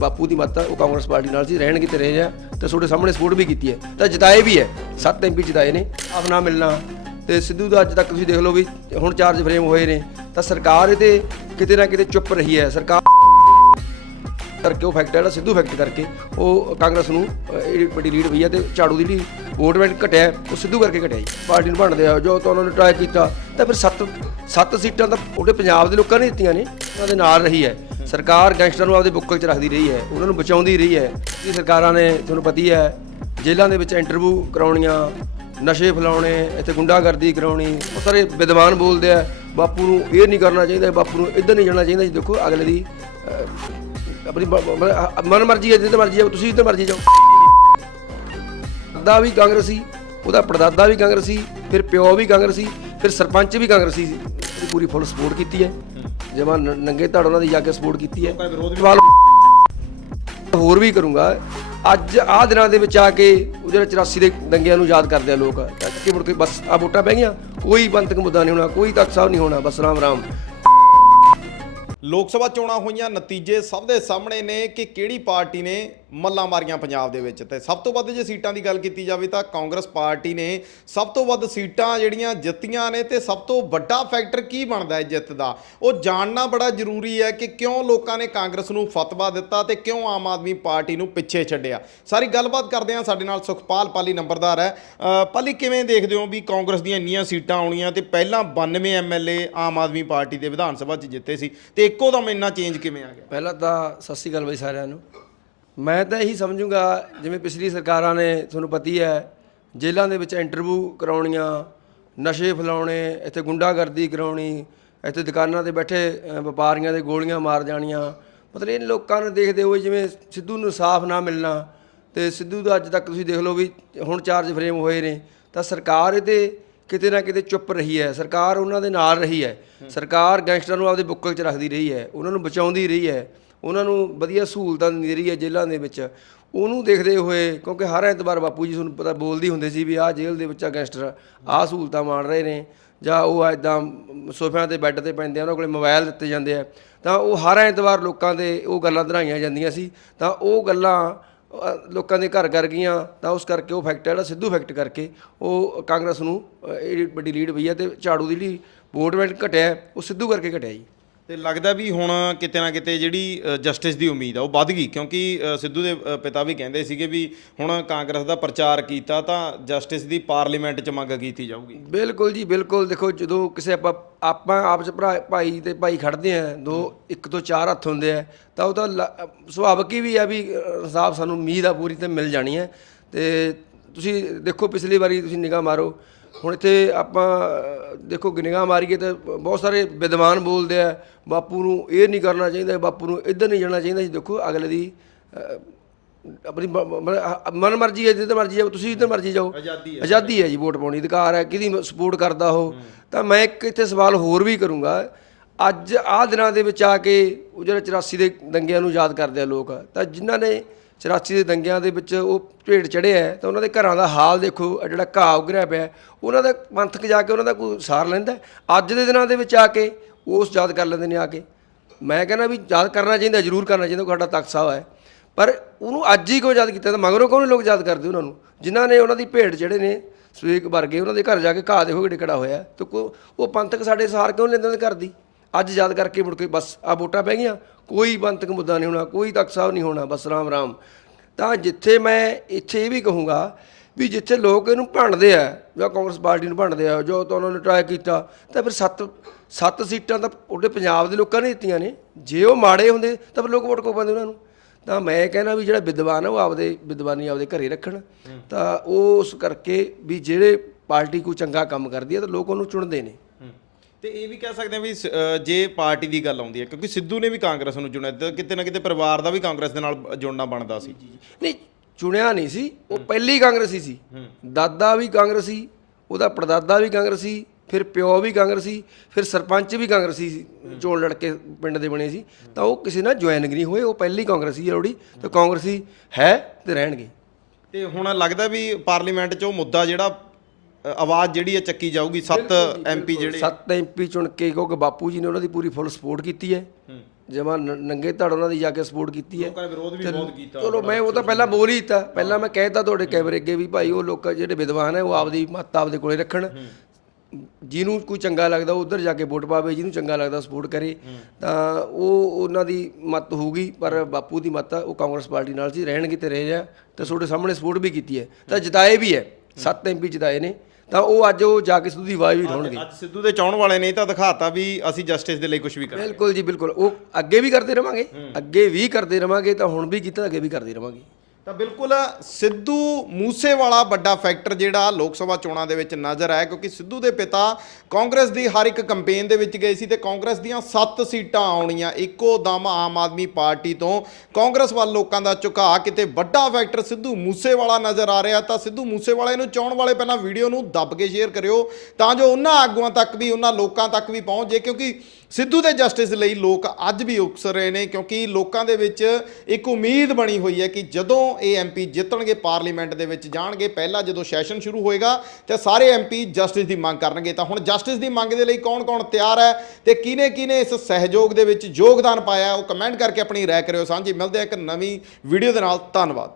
ਬਾਪੂ ਦੀ ਮੱਤ ਉਹ ਕਾਂਗਰਸ ਪਾਰਟੀ ਨਾਲ ਸੀ, ਰਹਿਣਗੇ ਤੇ ਰਹੇ ਆ ਤੇ ਤੁਹਾਡੇ ਸਾਹਮਣੇ ਸਪੋਰਟ ਵੀ ਕੀਤੀ ਹੈ। ਤਾਂ ਜਿਤਾਏ ਵੀ ਹੈ। ਸੱਤ ਐਮਪੀ ਜਿਤਾਏ ਨੇ। ਆਪਣਾ ਮਿਲਣਾ। ਤੇ ਸਿੱਧੂ ਦਾ ਅੱਜ ਤੱਕ ਤੁਸੀਂ ਦੇਖ ਲਓ ਵੀ ਹੁਣ ਚਾਰਜ ਫਰੇਮ ਹੋਏ ਨੇ। ਤਾਂ ਸਰਕਾਰ ਇਹਦੇ ਕਿਤੇ ਨਾ ਕਿਤੇ ਚੁੱਪ ਰਹੀ ਹੈ। ਸਰਕਾਰ ਕਰਕੇ ਉਹ ਫੈਕਟ ਜਿਹੜਾ ਸਿੱਧੂ ਫੈਕਟ ਕਰਕੇ ਉਹ ਕਾਂਗਰਸ ਨੂੰ ਇਹ ਵੱਡੀ ਲੀਡ ਹੋਈ ਹੈ ਤੇ ਝਾੜੂ ਦੀ ਜਿਹੜੀ ਵੋਟ ਬੈਂਕ ਘਟਿਆ ਉਹ ਸਿੱਧੂ ਕਰਕੇ ਘਟਿਆ ਜੀ। ਪਾਰਟੀ ਨੂੰ ਬਣਦੇ ਆ, ਜੋ ਤਾਂ ਉਹਨਾਂ ਨੇ ਟਰਾਈ ਕੀਤਾ। ਤਾਂ ਫਿਰ ਸੱਤ ਸੱਤ ਸੀਟਾਂ ਤਾਂ ਉਹਦੇ ਪੰਜਾਬ ਦੇ ਲੋਕਾਂ ਨੇ ਦਿੱਤੀਆਂ ਨੇ, ਉਹਨਾਂ ਦੇ ਨਾਲ ਰਹੀ ਹੈ। ਸਰਕਾਰ ਗੈਂਗਸਟਰ ਨੂੰ ਆਪਦੇ ਬੁੱਕਲ 'ਚ ਰੱਖਦੀ ਰਹੀ ਹੈ, ਉਹਨਾਂ ਨੂੰ ਬਚਾਉਂਦੀ ਰਹੀ ਹੈ। ਇਹ ਸਰਕਾਰਾਂ ਨੇ ਤੁਹਾਨੂੰ ਪਤੀ ਹੈ ਜੇਲ੍ਹਾਂ ਦੇ ਵਿੱਚ ਇੰਟਰਵਿਊ ਕਰਾਉਣੀਆਂ, ਨਸ਼ੇ ਫਲਾਉਣੇ, ਇੱਥੇ ਗੁੰਡਾਗਰਦੀ ਕਰਾਉਣੀ ਉਹ ਸਾਰੇ ਵਿਦਵਾਨ ਬੋਲਦੇ ਆ, ਬਾਪੂ ਨੂੰ ਇਹ ਨਹੀਂ ਕਰਨਾ ਚਾਹੀਦਾ, ਬਾਪੂ ਨੂੰ ਇੱਧਰ ਨਹੀਂ ਜਾਣਾ ਚਾਹੀਦਾ ਜੀ ਦੇਖੋ ਅਗਲੇ ਦੀ ਆਪਣੀ ਮਨ ਮਰਜ਼ੀ ਹੈ ਜਿੱਦ ਮਰਜ਼ੀ ਜਾਓ, ਤੁਸੀਂ ਜਿੱਦ ਮਰਜ਼ੀ ਜਾਓ। ਦਾ ਵੀ ਕਾਂਗਰਸੀ, ਉਹਦਾ ਪੜਦਾਦਾ ਵੀ ਕਾਂਗਰਸੀ, ਫਿਰ ਪਿਓ ਵੀ ਕਾਂਗਰਸੀ, ਫਿਰ ਸਰਪੰਚ ਵੀ ਕਾਂਗਰਸੀ ਸੀ ਪੂਰੀ ਫੁੱਲ ਸਪੋਰਟ ਕੀਤੀ ਹੈ। ਜਮਾ ਨੰਗੇ ਧੜ ਉਹਨਾਂ ਦੀ ਜਾ ਕੇ ਸਪੋਰਟ ਕੀਤੀ ਹੈ। ਸਵਾਲ ਹੋਰ ਵੀ ਕਰੂੰਗਾ। ਅੱਜ ਆਹ ਦਿਨਾਂ ਦੇ ਵਿੱਚ ਆ ਕੇ ਉਹ ਜਿਹੜਾ 84 ਦੇ ਦੰਗਿਆਂ ਨੂੰ ਯਾਦ ਕਰਦੇ ਆ ਲੋਕ। ਕਿ ਮੁੜ ਕੇ ਬਸ ਆ ਵੋਟਾਂ ਪੈ ਗਈਆਂ। ਕੋਈ ਬੰਤਕ ਮੁੱਦਾ ਨਹੀਂ ਹੋਣਾ ਕੋਈ ਤੱਕ ਸਾਹਿਬ ਨਹੀਂ ਹੋਣਾ ਬਸ ਰਾਮ ਰਾਮ। ਲੋਕ ਸਭਾ ਚੋਣਾਂ ਹੋਈਆਂ ਨਤੀਜੇ ਸਭ ਦੇ ਸਾਹਮਣੇ ਨੇ ਕਿ ਕਿਹੜੀ ਪਾਰਟੀ ਨੇ ਮੱਲਾਂ ਮਾਰੀਆਂ ਪੰਜਾਬ ਦੇ ਵਿੱਚ। ਤੇ ਸਭ ਤੋਂ ਵੱਧ ਜੇ ਸੀਟਾਂ ਦੀ ਗੱਲ ਕੀਤੀ ਜਾਵੇ ਤਾਂ ਕਾਂਗਰਸ ਪਾਰਟੀ ਨੇ ਸਭ ਤੋਂ ਵੱਧ ਸੀਟਾਂ ਜਿਹੜੀਆਂ ਜਿੱਤੀਆਂ ਨੇ ਤੇ ਸਭ ਤੋਂ ਵੱਡਾ ਫੈਕਟਰ ਕੀ ਬਣਦਾ ਹੈ ਜਿੱਤ ਦਾ? ਉਹ ਜਾਣਨਾ ਬੜਾ ਜ਼ਰੂਰੀ ਹੈ ਕਿ ਕਿਉਂ ਲੋਕਾਂ ਨੇ ਕਾਂਗਰਸ ਨੂੰ ਫਤਵਾ ਦਿੱਤਾ ਤੇ ਕਿਉਂ ਆਮ ਆਦਮੀ ਪਾਰਟੀ ਨੂੰ ਪਿੱਛੇ ਛੱਡਿਆ? ਸਾਰੀ ਗੱਲਬਾਤ ਕਰਦੇ ਹਾਂ। ਸਾਡੇ ਨਾਲ ਸੁਖਪਾਲ ਪਾਲੀ ਨੰਬਰਦਾਰ ਹੈ। ਪਾਲੀ, ਕਿਵੇਂ ਦੇਖਦੇ ਹੋ ਵੀ ਕਾਂਗਰਸ ਦੀਆਂ ਇੰਨੀਆਂ ਸੀਟਾਂ ਆਉਣੀਆਂ ਤੇ ਪਹਿਲਾਂ 92 ਐਮਐਲਏ ਆਮ ਆਦਮੀ ਪਾਰਟੀ ਦੇ ਵਿਧਾਨ ਸਭਾ 'ਚ ਜਿੱਤੇ ਸੀ ਤੇ ਇੱਕੋ ਦਮ ਇੰਨਾ ਚੇਂਜ ਕਿਵੇਂ ਆ ਗਿਆ? ਪਹਿਲਾਂ ਤਾਂ ਸਤਿ ਸ਼੍ਰੀ ਅਕਾਲ ਬਾਈ ਸਾਰਿਆਂ ਨੂੰ। ਮੈਂ ਤਾਂ ਇਹੀ ਸਮਝੂੰਗਾ ਜਿਵੇਂ ਪਿਛਲੀ ਸਰਕਾਰਾਂ ਨੇ ਤੁਹਾਨੂੰ ਪਤੀ ਹੈ ਜੇਲ੍ਹਾਂ ਦੇ ਵਿੱਚ ਇੰਟਰਵਿਊ ਕਰਾਉਣੀਆਂ ਨਸ਼ੇ ਫਲਾਉਣੇ ਇੱਥੇ ਗੁੰਡਾਗਰਦੀ ਕਰਾਉਣੀ ਇੱਥੇ ਦੁਕਾਨਾਂ ਤੇ ਬੈਠੇ ਵਪਾਰੀਆਂ ਦੇ ਗੋਲੀਆਂ ਮਾਰ ਜਾਣੀਆਂ। ਮਤਲਬ ਇਹ ਲੋਕਾਂ ਨੂੰ ਦੇਖਦੇ ਹੋਏ ਜਿਵੇਂ ਸਿੱਧੂ ਨੂੰ ਸਾਫ਼ ਨਾ ਮਿਲਣਾ ਤੇ ਸਿੱਧੂ ਦਾ ਅੱਜ ਤੱਕ ਤੁਸੀਂ ਦੇਖ ਲਓ ਵੀ ਹੁਣ ਚਾਰਜ ਫਰੇਮ ਹੋਏ ਨੇ। ਤਾਂ ਸਰਕਾਰ ਇਹਤੇ ਕਿਤੇ ਨਾ ਕਿਤੇ ਚੁੱਪ ਰਹੀ ਹੈ। ਸਰਕਾਰ ਉਹਨਾਂ ਦੇ ਨਾਲ ਰਹੀ ਹੈ। ਸਰਕਾਰ ਗੈਂਗਸਟਰ ਨੂੰ ਆਪਦੇ ਬੁੱਕਲ 'ਚ ਰੱਖਦੀ ਰਹੀ ਹੈ। ਉਹਨਾਂ ਨੂੰ ਬਚਾਉਂਦੀ ਰਹੀ ਹੈ। ਉਹਨਾਂ ਨੂੰ ਵਧੀਆ ਸਹੂਲਤਾਂ ਦਿੰਦੀ ਰਹੀ ਹੈ ਜੇਲ੍ਹਾਂ ਦੇ ਵਿੱਚ। ਉਹਨੂੰ ਦੇਖਦੇ ਹੋਏ, ਕਿਉਂਕਿ ਹਰ ਐਤਵਾਰ ਬਾਪੂ ਜੀ ਤੁਹਾਨੂੰ ਪਤਾ ਬੋਲਦੀ ਹੁੰਦੇ ਸੀ ਵੀ ਆਹ ਜੇਲ੍ਹ ਦੇ ਵਿੱਚ ਆ ਗੈਂਗਸਟਰ, ਆਹ ਸਹੂਲਤਾਂ ਮਾਣ ਰਹੇ ਨੇ। ਜਾਂ ਉਹ ਐਦਾਂ ਸੋਫਿਆਂ ਤੇ ਬੈੱਡ ਤੇ ਪੈਂਦੇ ਆ, ਉਹਨਾਂ ਕੋਲੇ ਮੋਬਾਈਲ ਦਿੱਤੇ ਜਾਂਦੇ ਆ। ਤਾਂ ਉਹ ਹਰ ਐਤਵਾਰ ਲੋਕਾਂ ਦੇ ਉਹ ਗੱਲਾਂ ਦਰਾਈਆਂ ਜਾਂਦੀਆਂ ਸੀ। ਤਾਂ ਉਹ ਗੱਲਾਂ ਲੋਕਾਂ ਦੇ ਘਰ ਕਰ ਗਈਆਂ। ਤਾਂ ਉਸ ਕਰਕੇ ਉਹ ਫੈਕਟ ਜਿਹੜਾ ਸਿੱਧੂ ਫੈਕਟ ਕਰਕੇ ਉਹ ਕਾਂਗਰਸ ਨੂੰ ਇਹ ਵੱਡੀ ਲੀਡ ਪਈ ਹੈ ਤੇ ਝਾੜੂ ਦੀ ਜਿਹੜੀ ਵੋਟ ਬੈਂਕ ਘਟਿਆ, ਉਹ ਸਿੱਧੂ ਕਰਕੇ ਘਟਿਆ ਜੀ। ਤੇ ਲੱਗਦਾ ਵੀ ਹੁਣ ਕਿਤੇ ਨਾ ਕਿਤੇ ਜਿਹੜੀ ਜਸਟਿਸ ਦੀ ਉਮੀਦ ਆ, ਉਹ ਵੱਧ ਗਈ। ਕਿਉਂਕਿ ਸਿੱਧੂ ਦੇ ਪਿਤਾ ਵੀ ਕਹਿੰਦੇ ਸੀਗੇ ਵੀ ਹੁਣ ਕਾਂਗਰਸ ਦਾ ਪ੍ਰਚਾਰ ਕੀਤਾ ਤਾਂ ਜਸਟਿਸ ਦੀ ਪਾਰਲੀਮੈਂਟ 'ਚ ਮੰਗ ਕੀਤੀ ਜਾਊਗੀ। ਬਿਲਕੁਲ ਜੀ, ਬਿਲਕੁਲ। ਦੇਖੋ, ਜਦੋਂ ਕਿਸੇ ਆਪਾਂ ਆਪਾਂ ਆਪਸ 'ਚ ਭਰਾ, ਭਾਈ ਤੇ ਭਾਈ ਖੜਦੇ ਆ, ਦੋ, ਇੱਕ ਤੋਂ ਚਾਰ ਹੱਥ ਹੁੰਦੇ ਆ, ਤਾਂ ਉਹ ਤਾਂ ਲ- ਸੁਭਾਵਿਕ ਹੀ ਵੀ ਆ ਵੀ ਇਨਸਾਫ ਸਾਨੂੰ ਉਮੀਦ ਆ ਪੂਰੀ ਤੇ ਮਿਲ ਜਾਣੀ ਹੈ ਤੇ ਤੁਸੀਂ ਦੇਖੋ, ਪਿਛਲੀ ਵਾਰੀ ਤੁਸੀਂ ਨਿਗਾਹ ਮਾਰੋ ਹੁਣ ਇੱਥੇ ਆਪਾਂ ਦੇਖੋ ਨਿਗਾਹ ਮਾਰੀਏ ਤਾਂ ਬਹੁਤ ਸਾਰੇ ਵਿਦਵਾਨ ਬੋਲਦੇ ਆ ਬਾਪੂ ਨੂੰ ਇਹ ਨਹੀਂ ਕਰਨਾ ਚਾਹੀਦਾ ਬਾਪੂ ਨੂੰ ਇੱਧਰ ਨਹੀਂ ਜਾਣਾ ਚਾਹੀਦਾ ਜੀ ਦੇਖੋ ਅਗਲੇ ਦੀ ਆਪਣੀ ਮਨ ਮਰਜ਼ੀ ਹੈ ਜਿੱਦ ਮਰਜ਼ੀ ਜਾਓ ਤੁਸੀਂ ਜਿੱਦ ਮਰਜ਼ੀ ਜਾਓ। ਆਜ਼ਾਦੀ ਹੈ। ਆਜ਼ਾਦੀ ਹੈ ਜੀ ਵੋਟ ਪਾਉਣੀ ਅਧਿਕਾਰ ਹੈ ਕਿਹਦੀ ਸਪੋਰਟ ਕਰਦਾ ਉਹ। ਤਾਂ ਮੈਂ ਇੱਕ ਇੱਥੇ ਸਵਾਲ ਹੋਰ ਵੀ ਕਰੂੰਗਾ ਅੱਜ ਆਹ ਦਿਨਾਂ ਦੇ ਵਿੱਚ ਆ ਕੇ ਉਹ ਜਿਹੜਾ 84 ਦੇ ਦੰਗਿਆਂ ਨੂੰ ਯਾਦ ਕਰਦੇ ਆ ਲੋਕ ਤਾਂ ਜਿਨ੍ਹਾਂ ਨੇ 84 ਦੇ ਦੰਗਿਆਂ ਦੇ ਵਿੱਚ ਉਹ ਭੇਡ ਚੜਿਆ ਹੈ ਤਾਂ ਉਹਨਾਂ ਦੇ ਘਰਾਂ ਦਾ ਹਾਲ ਦੇਖੋ, ਆਹ ਜਿਹੜਾ ਘਾਹ ਉਗਰਿਆ ਪਿਆ, ਉਹਨਾਂ ਦਾ ਪੰਥਕ ਜਾ ਕੇ ਉਹਨਾਂ ਦਾ ਕੋਈ ਸਾਰ ਲੈਂਦਾ ਅੱਜ ਦੇ ਦਿਨਾਂ ਦੇ ਵਿੱਚ ਆ ਕੇ ਉਸ ਯਾਦ ਕਰ ਲੈਂਦੇ ਨੇ ਆ ਕੇ। ਮੈਂ ਕਹਿੰਦਾ ਵੀ ਯਾਦ ਕਰਨਾ ਚਾਹੀਦਾ, ਜ਼ਰੂਰ ਕਰਨਾ ਚਾਹੀਦਾ ਸਾਡਾ ਤਖਤ ਸਾਹਿਬ ਹੈ। ਪਰ ਉਹਨੂੰ ਅੱਜ ਹੀ ਕਿਉਂ ਯਾਦ ਕੀਤਾ ਤਾਂ ਮਗਰੋਂ ਕਿਉਂ ਨਹੀਂ ਲੋਕ ਯਾਦ ਕਰਦੇ ਉਹਨਾਂ ਨੂੰ? ਜਿਨ੍ਹਾਂ ਨੇ ਉਹਨਾਂ ਦੀ ਭੇਡ ਜਿਹੜੇ ਨੇ, ਸਵੇਕ ਵਰਗੇ, ਉਹਨਾਂ ਦੇ ਘਰ ਜਾ ਕੇ ਘਾਹ ਦੇਖੋ ਕਿਹੜੇ ਕਿਹੜਾ ਹੋਇਆ। ਤੇ ਕੋ ਉਹ ਪੰਥਕ ਸਾਡੇ ਸਾਰ ਕਿਉਂ ਲੈਂਦੇ ਨੇ ਘਰ ਦੀ? ਅੱਜ ਯਾਦ ਕਰਕੇ ਮੁੜ ਕੇ ਬਸ ਆ ਵੋਟਾਂ ਪੈ ਗਈਆਂ। ਕੋਈ ਪੰਥਕ ਮੁੱਦਾ ਨਹੀਂ ਹੋਣਾ, ਕੋਈ ਤਖਤ ਸਾਹਿਬ ਨਹੀਂ ਹੋਣਾ, ਬਸ ਰਾਮ ਰਾਮ। ਤਾਂ ਜਿੱਥੇ ਮੈਂ ਇੱਥੇ ਇਹ ਵੀ ਕਹੂੰਗਾ ਵੀ ਜਿੱਥੇ ਲੋਕ ਇਹਨੂੰ ਭੰਡਦੇ ਆ, ਜਾਂ ਕਾਂਗਰਸ ਪਾਰਟੀ ਨੂੰ ਭੰਡਦੇ ਆ, ਜੋ ਤਾਂ ਉਹਨਾਂ ਨੇ ਟਰਾਈ ਕੀਤਾ, ਤਾਂ ਫਿਰ ਸੱਤ ਸੱਤ ਸੀਟਾਂ ਤਾਂ ਉਹਦੇ ਪੰਜਾਬ ਦੇ ਲੋਕਾਂ ਨੇ ਦਿੱਤੀਆਂ ਨੇ। ਜੇ ਉਹ ਮਾੜੇ ਹੁੰਦੇ, ਤਾਂ ਫਿਰ ਲੋਕ ਵੋਟ ਕੋ ਪਾਉਂਦੇ ਉਹਨਾਂ ਨੂੰ? ਤਾਂ ਮੈਂ ਕਹਿੰਦਾ ਵੀ ਜਿਹੜਾ ਵਿਦਵਾਨ ਆ, ਉਹ ਆਪਦੇ ਵਿਦਵਾਨੀ ਆਪਦੇ ਘਰੇ ਰੱਖਣ। ਤਾਂ ਉਹ ਉਸ ਕਰਕੇ ਵੀ ਜਿਹੜੇ ਪਾਰਟੀ ਕੋਈ ਚੰਗਾ ਕੰਮ ਕਰਦੀ ਹੈ ਤਾਂ ਲੋਕ ਉਹਨੂੰ ਚੁਣਦੇ ਨੇ। ਤੇ ਇਹ ਵੀ ਕਹਿ ਸਕਦੇ ਆ ਵੀ ਸ- ਅ, ਜੇ ਪਾਰਟੀ ਦੀ ਗੱਲ ਆਉਂਦੀ ਹੈ ਕਿਉਂਕਿ ਸਿੱਧੂ ਨੇ ਵੀ ਕਾਂਗਰਸ ਨੂੰ ਚੁਣਿਆ ਤੇ ਕਿਤੇ ਨਾ ਕਿਤੇ ਪਰਿਵਾਰ ਦਾ ਵੀ ਕਾਂਗਰਸ ਦੇ ਨਾਲ ਜੁੜਨਾ ਬਣਦਾ ਸੀ। ਨਹੀਂ ਚੁਣਿਆ ਨਹੀਂ ਸੀ ਉਹ ਪਹਿਲੀ ਕਾਂਗਰਸੀ ਸੀ। ਦਾਦਾ ਵੀ ਕਾਂਗਰਸੀ ਉਹਦਾ ਪੜਦਾਦਾ ਵੀ ਕਾਂਗਰਸੀ ਫਿਰ ਪਿਓ ਵੀ ਕਾਂਗਰਸੀ ਫਿਰ ਸਰਪੰਚ ਵੀ ਕਾਂਗਰਸੀ ਸੀ ਚੋਣ ਲੜ ਕੇ ਪਿੰਡ ਦੇ ਬਣੇ ਸੀ। ਤਾਂ ਉਹ ਕਿਸੇ ਨਾਲ ਜੁਆਇਨਿੰਗ ਨਹੀਂ ਹੋਏ ਉਹ ਪਹਿਲੀ ਕਾਂਗਰਸੀ ਹੈ ਲੋੜੀ ਤੇ ਕਾਂਗਰਸੀ ਹੈ ਤੇ ਰਹਿਣਗੇ। ਤੇ ਹੁਣ ਲੱਗਦਾ ਵੀ ਪਾਰਲੀਮੈਂਟ 'ਚ ਉਹ ਮੁੱਦਾ ਜਿਹੜਾ ਆਵਾਜ਼ ਜਿਹੜੀ ਹੈ ਚੱਕੀ ਜਾਊਗੀ ਸੱਤ ਐਮਪੀ ਜਿਹੜੇ ਸੱਤ ਐਮਪੀ ਚੁਣ ਕੇ ਕਿਉਂਕਿ ਬਾਪੂ ਜੀ ਨੇ ਉਹਨਾਂ ਦੀ ਪੂਰੀ ਫੁੱਲ ਸਪੋਰਟ ਕੀਤੀ ਹੈ। ਜਮਾ ਨੰਗੇ ਧੜ ਉਹਨਾਂ ਦੀ ਜਾ ਕੇ ਸਪੋਰਟ ਕੀਤੀ ਹੈ। ਲੋਕਾਂ ਨੇ ਵਿਰੋਧ ਵੀ ਤੇ ਬਹੁਤ ਕੀਤਾ ਚਲੋ ਮੈਂ ਉਹ ਤਾਂ ਪਹਿਲਾਂ ਬੋਲ ਹੀ ਦਿੱਤਾ। ਪਹਿਲਾਂ ਮੈਂ ਕਹਿਤਾ ਤੁਹਾਡੇ ਕੈਮਰੇ ਅੱਗੇ ਵੀ ਭਾਈ ਉਹ ਲੋਕ ਜਿਹੜੇ ਵਿਦਵਾਨ ਹੈ ਉਹ ਆਪਦੀ ਮੱਤ ਆਪਦੇ ਕੋਲੇ ਰੱਖਣ। ਜਿਹਨੂੰ ਕੋਈ ਚੰਗਾ ਲੱਗਦਾ ਉਹ ਉਧਰ ਜਾ ਕੇ ਵੋਟ ਪਾਵੇ ਜਿਹਨੂੰ ਚੰਗਾ ਲੱਗਦਾ ਸਪੋਰਟ ਕਰੇ। ਤਾਂ ਉਹ ਉਹਨਾਂ ਦੀ ਮਤ ਹੋਊਗੀ ਪਰ ਬਾਪੂ ਦੀ ਮਤ ਆ ਉਹ ਕਾਂਗਰਸ ਪਾਰਟੀ ਨਾਲ ਸੀ ਰਹਿਣਗੇ ਤੇ ਰਹੇ ਆ ਤੇ ਤੁਹਾਡੇ ਸਾਹਮਣੇ ਸਪੋਰਟ ਵੀ ਕੀਤੀ ਹੈ। ਤਾਂ ਜਿਤਾਏ ਵੀ ਹੈ। ਸੱਤ ਐਮਪੀ ਜਿਤਾਏ ਨੇ। ਤਾਂ ਉਹ ਅੱਜ ਉਹ ਜਾ ਕੇ ਸਿੱਧੂ ਦੀ ਆਵਾਜ਼ ਵੀ ਉਠਾਉਣਗੇ। ਅੱਜ ਸਿੱਧੂ ਦੇ ਚਾਹਣ ਵਾਲੇ ਨੇ ਤਾਂ ਦਿਖਾਤਾ ਵੀ ਅਸੀਂ ਜਸਟਿਸ ਦੇ ਲਈ ਕੁਝ ਵੀ ਕਰਾਂਗੇ। ਬਿਲਕੁਲ ਜੀ ਬਿਲਕੁਲ। ਉਹ ਅੱਗੇ ਵੀ ਕਰਦੇ ਰਵਾਂਗੇ ਅੱਗੇ ਵੀ ਕਰਦੇ ਰਵਾਂਗੇ ਤਾਂ ਹੁਣ ਵੀ ਕੀਤਾ ਅੱਗੇ ਵੀ ਕਰਦੇ ਰਵਾਂਗੇ। ਤਾਂ ਬਿਲਕੁਲ ਸਿੱਧੂ ਮੂਸੇਵਾਲਾ ਵੱਡਾ ਫੈਕਟਰ ਜਿਹੜਾ ਲੋਕ ਸਭਾ ਚੋਣਾਂ ਦੇ ਵਿੱਚ ਨਜ਼ਰ ਆਇਆ, ਕਿਉਂਕਿ ਸਿੱਧੂ ਦੇ ਪਿਤਾ ਕਾਂਗਰਸ ਦੀ ਹਰ ਇੱਕ ਕੈਂਪੇਨ ਦੇ ਵਿੱਚ ਗਏ ਸੀ ਤੇ ਕਾਂਗਰਸ ਦੀਆਂ 7 ਸੀਟਾਂ ਆਉਣੀਆਂ, ਇੱਕੋ ਦਮ ਆਮ ਆਦਮੀ ਪਾਰਟੀ ਤੋਂ ਕਾਂਗਰਸ ਵੱਲ ਲੋਕਾਂ ਦਾ ਝੁਕਾਅ ਕਿਤੇ ਵੱਡਾ ਫੈਕਟਰ ਸਿੱਧੂ ਮੂਸੇਵਾਲਾ ਨਜ਼ਰ ਆ ਰਿਹਾ। ਤਾਂ ਸਿੱਧੂ ਮੂਸੇਵਾਲੇ ਨੂੰ ਚਾਹਣ ਵਾਲੇ ਪਹਿਲਾਂ ਵੀਡੀਓ ਨੂੰ ਦੱਬ ਕੇ ਸ਼ੇਅਰ ਕਰਿਓ, ਤਾਂ ਜੋ ਉਹਨਾਂ ਆਗੂਆਂ ਤੱਕ ਵੀ, ਉਹਨਾਂ ਲੋਕਾਂ ਤੱਕ ਵੀ ਪਹੁੰਚ ਜੇ, ਕਿਉਂਕਿ ਸਿੱਧੂ ਦੇ ਜਸਟਿਸ ਲਈ ਲੋਕ ਅੱਜ ਵੀ ਉਕਸ ਰਹੇ ਨੇ, ਕਿਉਂਕਿ ਲੋਕਾਂ ਦੇ ਵਿੱਚ ਇੱਕ ਉਮੀਦ ਬਣੀ ਹੋਈ ਹੈ ਕਿ ਜਦੋਂ ਇਹ ਐਮਪੀ ਜਿੱਤਣਗੇ ਪਾਰਲੀਮੈਂਟ ਦੇ ਵਿੱਚ ਜਾਣਗੇ। ਪਹਿਲਾਂ ਜਦੋਂ ਸੈਸ਼ਨ ਸ਼ੁਰੂ ਹੋਏਗਾ ਤੇ ਸਾਰੇ ਐਮਪੀ ਜਸਟਿਸ ਦੀ ਮੰਗ ਕਰਨਗੇ। ਤਾਂ ਹੁਣ ਜਸਟਿਸ ਦੀ ਮੰਗ ਦੇ ਲਈ ਕੌਣ-ਕੌਣ ਤਿਆਰ ਹੈ ਤੇ ਕਿਨੇ-ਕਿਨੇ ਇਸ ਸਹਿਯੋਗ ਦੇ ਵਿੱਚ ਯੋਗਦਾਨ ਪਾਇਆ ਉਹ ਕਮੈਂਟ ਕਰਕੇ ਆਪਣੀ ਰਾਏ ਕਰਿਓ ਸਾਂਝੀ। ਮਿਲਦੇ ਆ ਇੱਕ ਨਵੀਂ ਵੀਡੀਓ ਦੇ ਨਾਲ। ਧੰਨਵਾਦ।